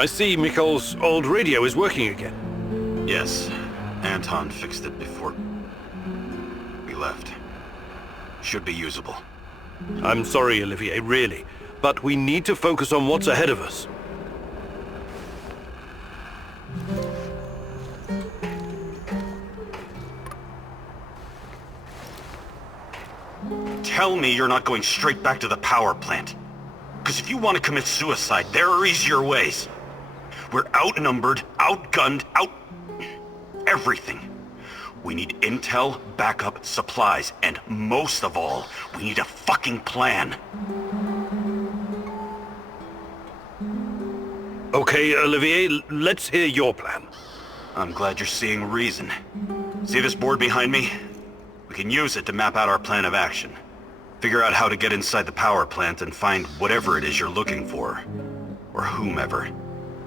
I see Mikhail's old radio is working again. Yes. Anton fixed it before we left. Should be usable. I'm sorry, Olivier, really. But we need to focus on what's ahead of us. Tell me you're not going straight back to the power plant. Because if you want to commit suicide, there are easier ways. We're outnumbered, outgunned, everything. We need intel, backup, supplies, and most of all, we need a fucking plan. Okay, Olivier, let's hear your plan. I'm glad you're seeing reason. See this board behind me? We can use it to map out our plan of action. Figure out how to get inside the power plant and find whatever it is you're looking for. Or whomever.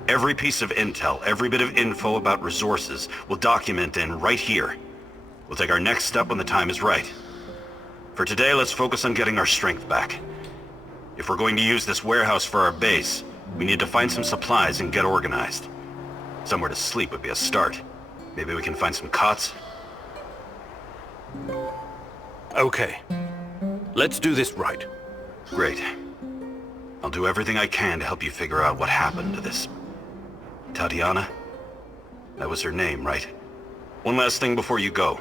Every piece of intel, every bit of info about resources, we'll document in right here. We'll take our next step when the time is right. For today, let's focus on getting our strength back. If we're going to use this warehouse for our base, we need to find some supplies and get organized. Somewhere to sleep would be a start. Maybe we can find some cots? Okay. Let's do this right. Great. I'll do everything I can to help you figure out what happened to this... Tatiana? That was her name, right? One last thing before you go.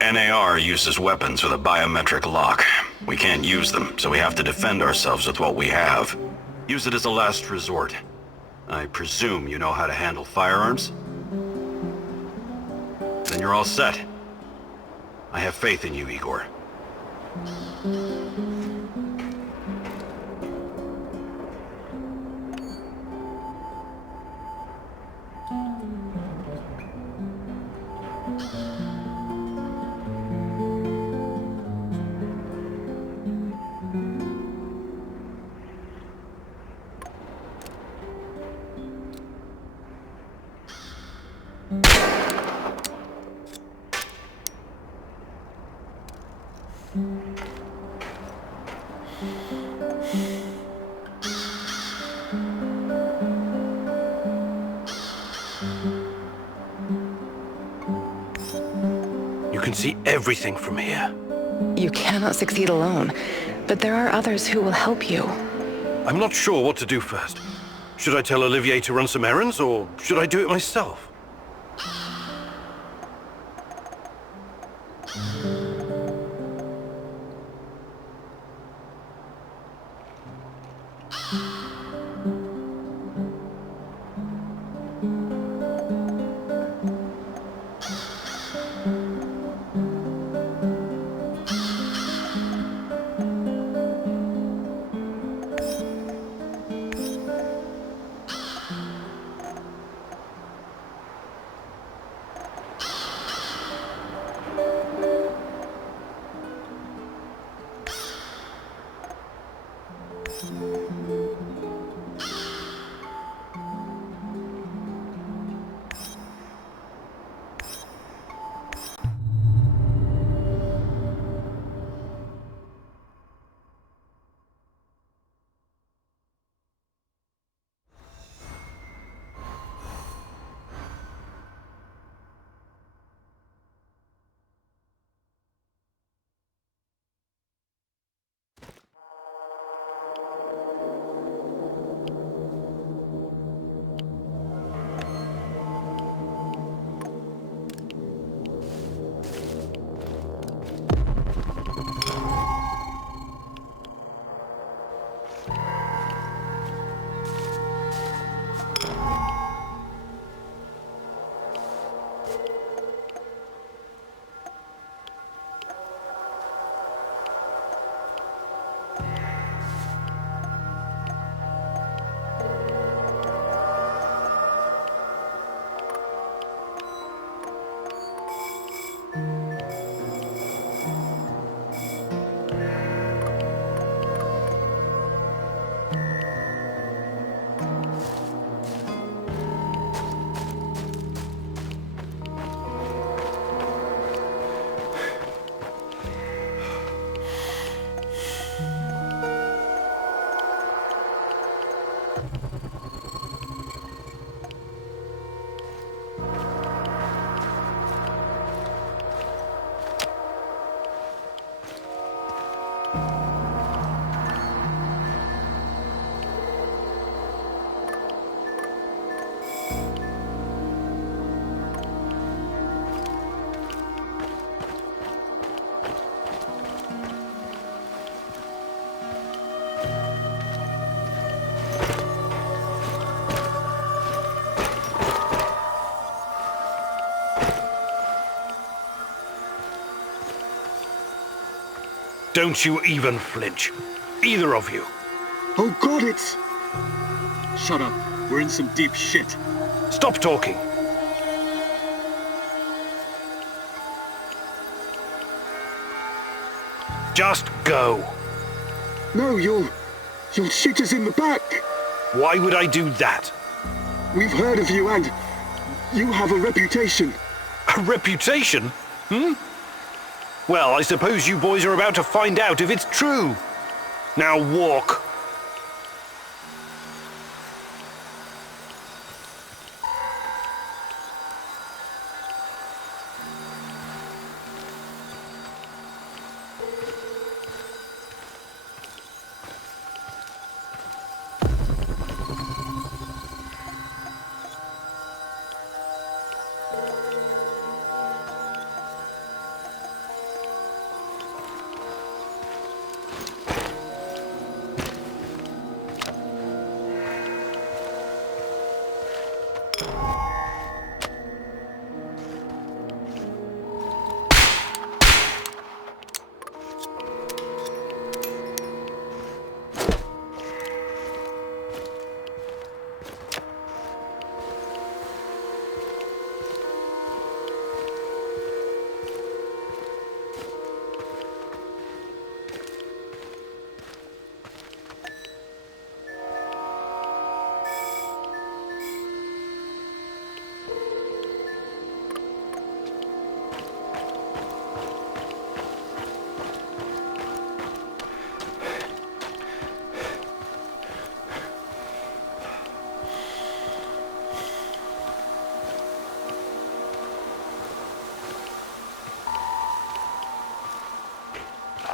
NAR uses weapons with a biometric lock. We can't use them, so we have to defend ourselves with what we have. Use it as a last resort. I presume you know how to handle firearms? Then you're all set. I have faith in you, Igor. You can see everything from here. You cannot succeed alone, but there are others who will help you. I'm not sure what to do first. Should I tell Olivier to run some errands, or should I do it myself? Don't you even flinch. Either of you. Oh God, it's... Shut up. We're in some deep shit. Stop talking. Just go. No, you'll shoot us in the back. Why would I do that? We've heard of you and you have a reputation. A reputation? Well, I suppose you boys are about to find out if it's true. Now walk.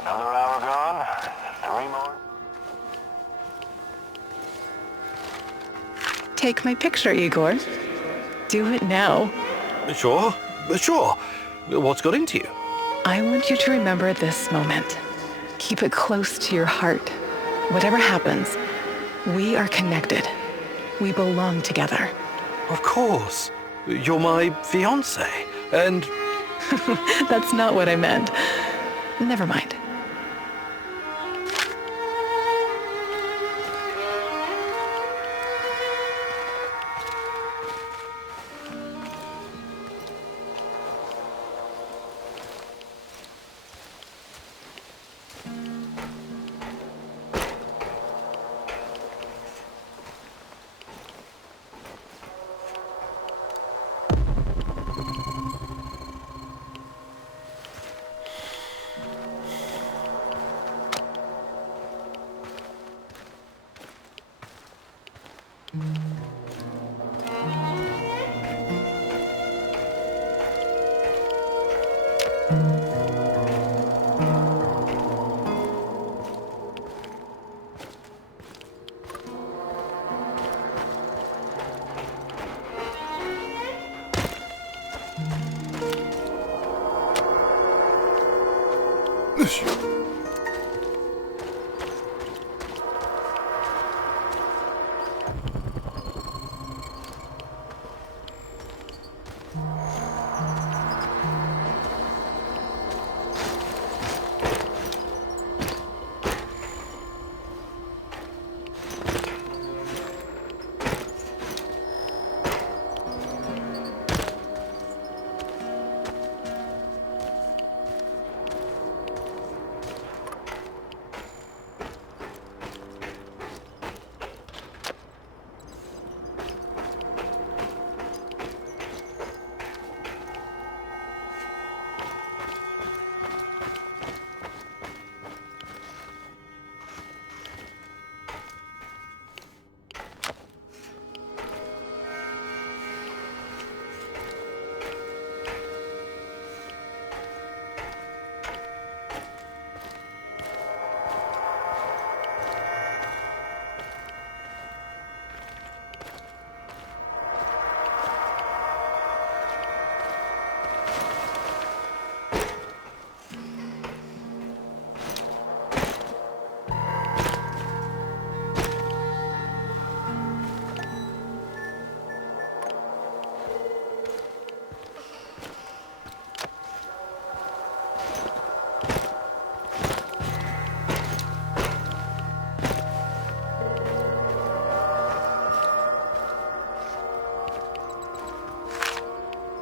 Another hour gone. 3 more. Take my picture, Igor. Do it now. Sure. What's got into you? I want you to remember this moment. Keep it close to your heart. Whatever happens, we are connected. We belong together. Of course. You're my fiancé, and... That's not what I meant. Never mind.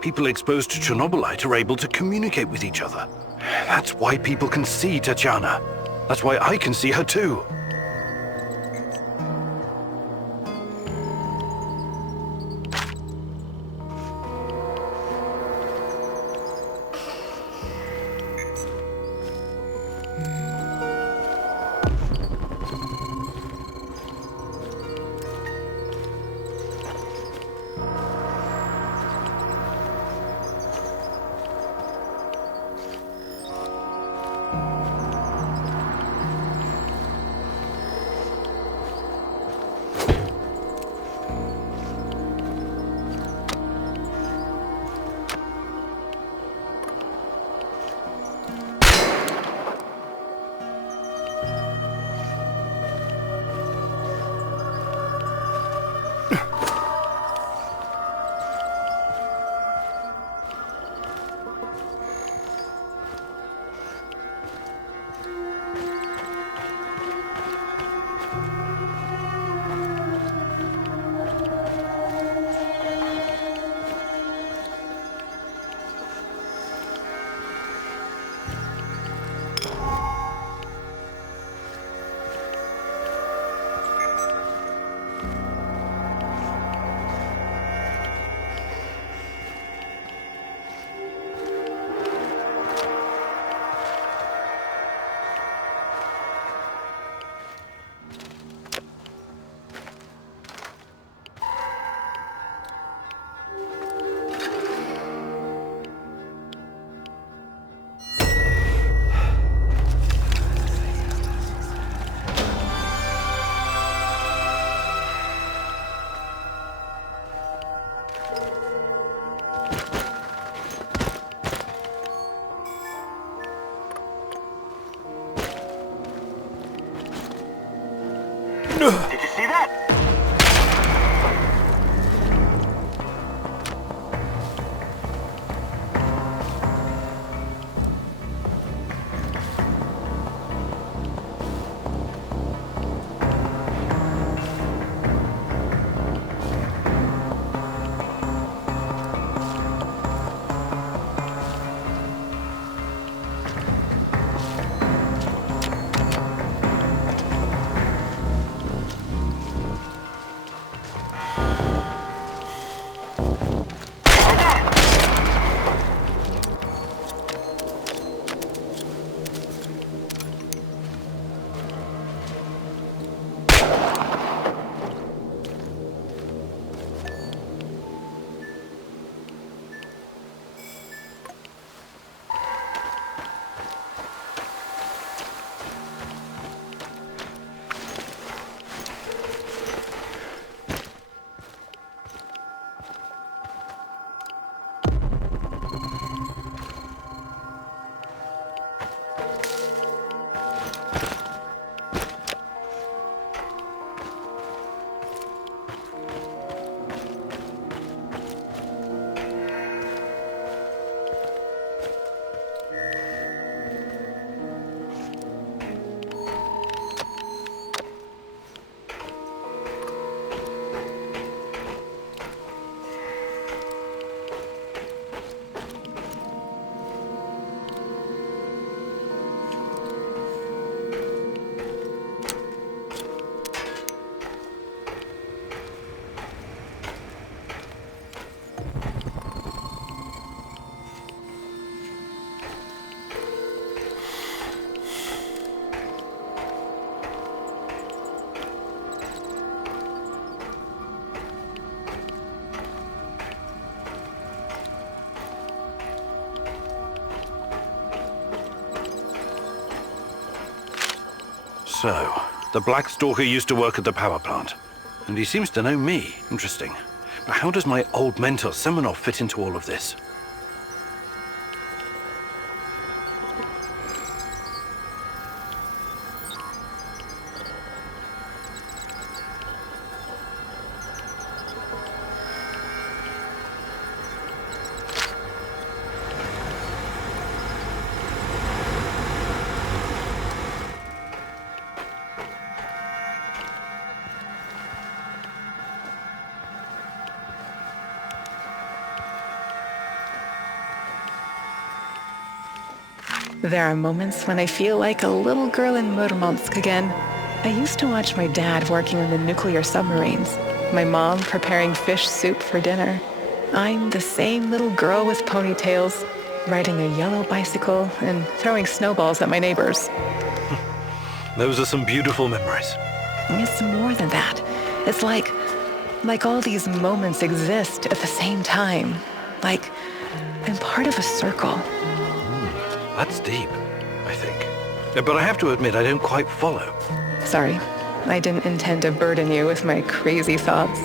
People exposed to Chernobylite are able to communicate with each other. That's why people can see Tatiana. That's why I can see her too. Did you see that? So, the Black Stalker used to work at the power plant, and he seems to know me. Interesting. But how does my old mentor Semenov fit into all of this? There are moments when I feel like a little girl in Murmansk again. I used to watch my dad working on the nuclear submarines, my mom preparing fish soup for dinner. I'm the same little girl with ponytails, riding a yellow bicycle and throwing snowballs at my neighbors. Those are some beautiful memories. It's more than that. It's like all these moments exist at the same time. Like I'm part of a circle. That's deep, I think. But I have to admit, I don't quite follow. Sorry, I didn't intend to burden you with my crazy thoughts.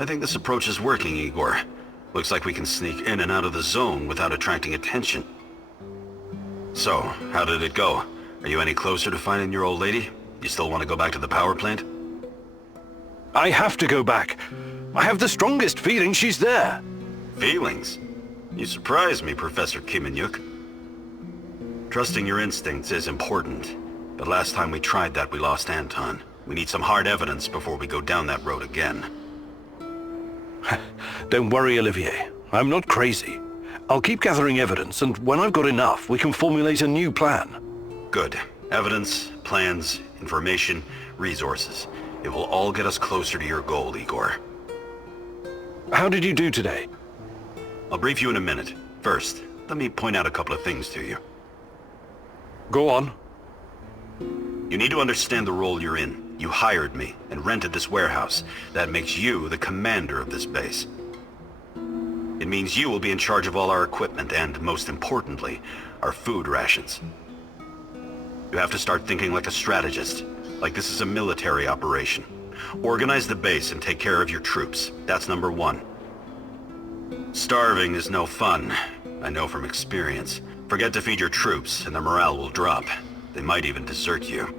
I think this approach is working, Igor. Looks like we can sneak in and out of the zone without attracting attention. So, how did it go? Are you any closer to finding your old lady? You still want to go back to the power plant? I have to go back. I have the strongest feeling she's there. Feelings? You surprise me, Professor Kimenyuk. Trusting your instincts is important, but last time we tried that, we lost Anton. We need some hard evidence before we go down that road again. Don't worry, Olivier. I'm not crazy. I'll keep gathering evidence, and when I've got enough, we can formulate a new plan. Good. Evidence, plans, information, resources. It will all get us closer to your goal, Igor. How did you do today? I'll brief you in a minute. First, let me point out a couple of things to you. Go on. You need to understand the role you're in. You hired me and rented this warehouse. That makes you the commander of this base. It means you will be in charge of all our equipment and, most importantly, our food rations. You have to start thinking like a strategist, like this is a military operation. Organize the base and take care of your troops. That's number one. Starving is no fun. I know from experience. Forget to feed your troops and their morale will drop. They might even desert you.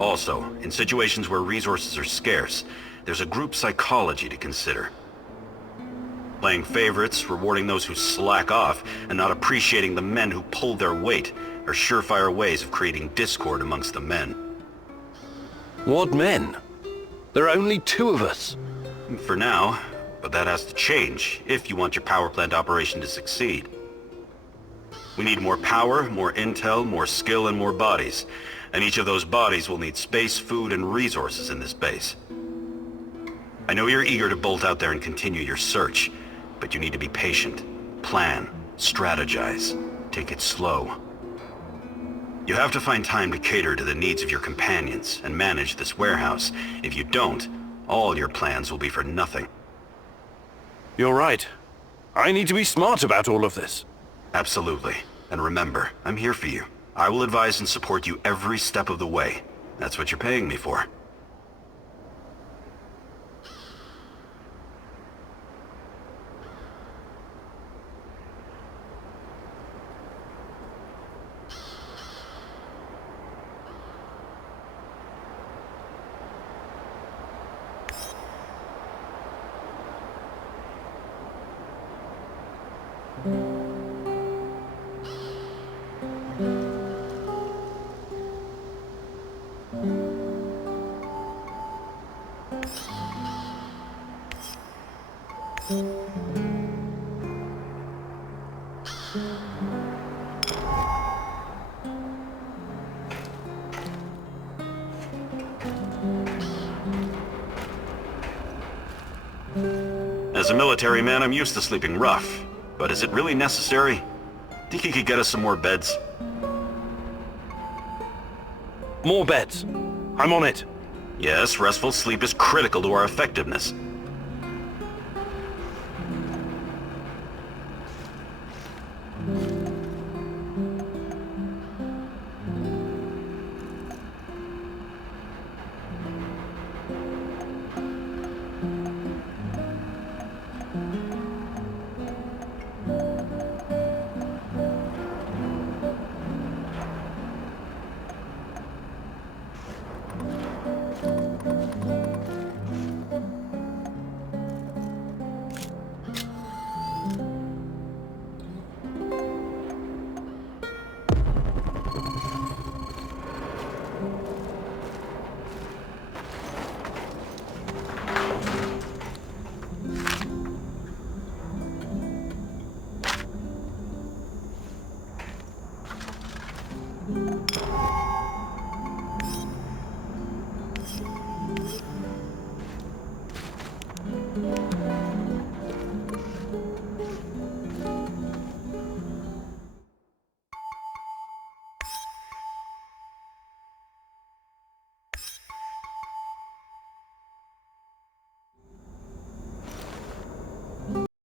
Also, in situations where resources are scarce, there's a group psychology to consider. Playing favorites, rewarding those who slack off, and not appreciating the men who pull their weight are surefire ways of creating discord amongst the men. What men? There are only 2 of us. For now, but that has to change if you want your power plant operation to succeed. We need more power, more intel, more skill, and more bodies. And each of those bodies will need space, food, and resources in this base. I know you're eager to bolt out there and continue your search, but you need to be patient, plan, strategize, take it slow. You have to find time to cater to the needs of your companions and manage this warehouse. If you don't, all your plans will be for nothing. You're right. I need to be smart about all of this. Absolutely. And remember, I'm here for you. I will advise and support you every step of the way. That's what you're paying me for. As a military man, I'm used to sleeping rough. But is it really necessary? Think you could get us some more beds? More beds. I'm on it. Yes, restful sleep is critical to our effectiveness.